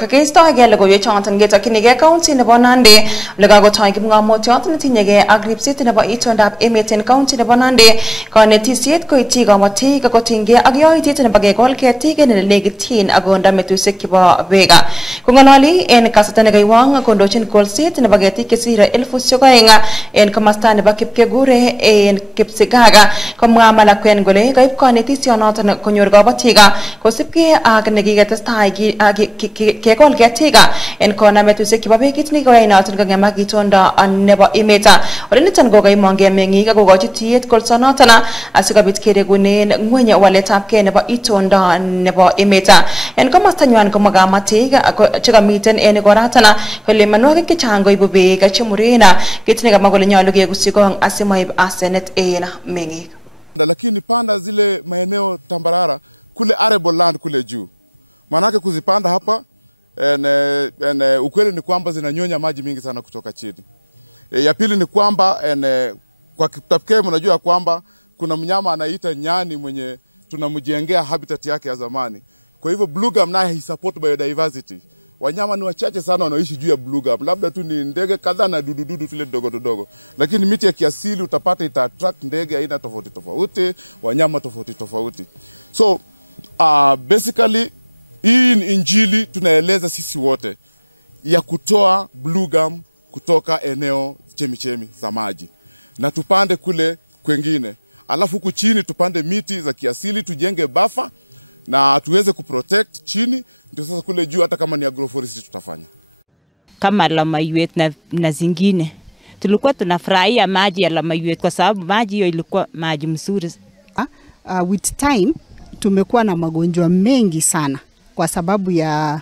Kakisto agele go yechontan geta kinige county nebo Nandi lega go toy kipngamotiot netinyege ak ripset nebo itondab emet en county nebo Nandi konetisiet koityi komotik kotinge ak yoityet nebo kegol ketik en legityin ak konda metusiek chebo bega kongololi en kasarta nekaiwang kondochin kolset nebo ketik kesire 1200 en komasta nebo Kipkegure en Kipsigaga komwa Malakwen gole kaip konetisionoton konyor kobotik kosipke ak nekiketestai kegol ketik en kona metusiek chebo bekit nekikoyai kongemak itondo nebo emet ole niton kokaimonge meng'ik ak kokochi tiet kolsonoton asikobit keregunen ngweny waletabgei nebo itondo nebo emet en komostanywan komwa kamatik chekamiten en ikoratan kole manwogik chechang koibu beek chemuren kit nekamwa kole nyolu kegusyi kong asimoib asenet en meng'ik. Lakini panda zile maeneo tambarara kule arable land kule juu, manake kuzipanda hapa ukweli ni kwamba zinanyonya maji mingi sana kutoka chini. Ya pili ni kwamba kwa Kiptapkei mnajua kwamba kuna mnyama anaita nyani mwenye tunamjengea habitat yake ya zamani. Kwa hivyo blue gum naye support biodiversity. Wanyama ni wachache sana wanaoishi juu ya blue gum. Labda tu ni ndege kadhaa na dudududu tule dogo. Lakini miti ya kiasili utapata ita attract ndege aina tofauti, wanyama tofauti. So basically hii ni injili tunaeleza sisi wote ya kutoa blue gum kutoka eneo chemichemi za maji na tupande kule kwengine, alafu huku chini tupande miti za kiasili, tujenge buffer na tuweze kuprotect chini, ndio sasa kule juu hata kama ni agroforestry tutafanya. Kama Lamayuet na zingine tulikuwa tunafurahia maji ya Lamayuet kwa sababu maji hiyo ilikuwa maji mzuri. With time tumekuwa na magonjwa mengi sana kwa sababu ya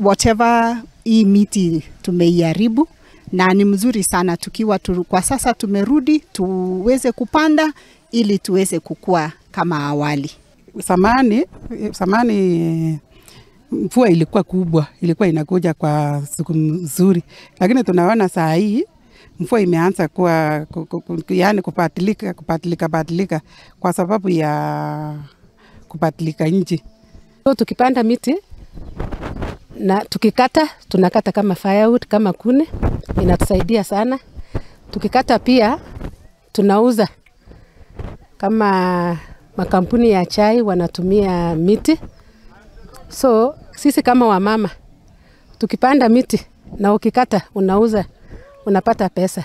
whatever hii miti tumeiharibu, na ni mzuri sana tukiwa kwa sasa tumerudi tuweze kupanda ili tuweze kukua kama awali. Samani mvua ilikuwa kubwa, ilikuwa inakuja kwa siku nzuri, lakini tunaona saa hii mvua imeanza kuwa yani kupatilika kwa sababu ya kupatilika nchi. So tukipanda miti na tukikata, tunakata kama firewood, kama kuni, inatusaidia sana. Tukikata pia tunauza, kama makampuni ya chai wanatumia miti. So sisi kama wamama tukipanda miti na ukikata unauza, unapata pesa.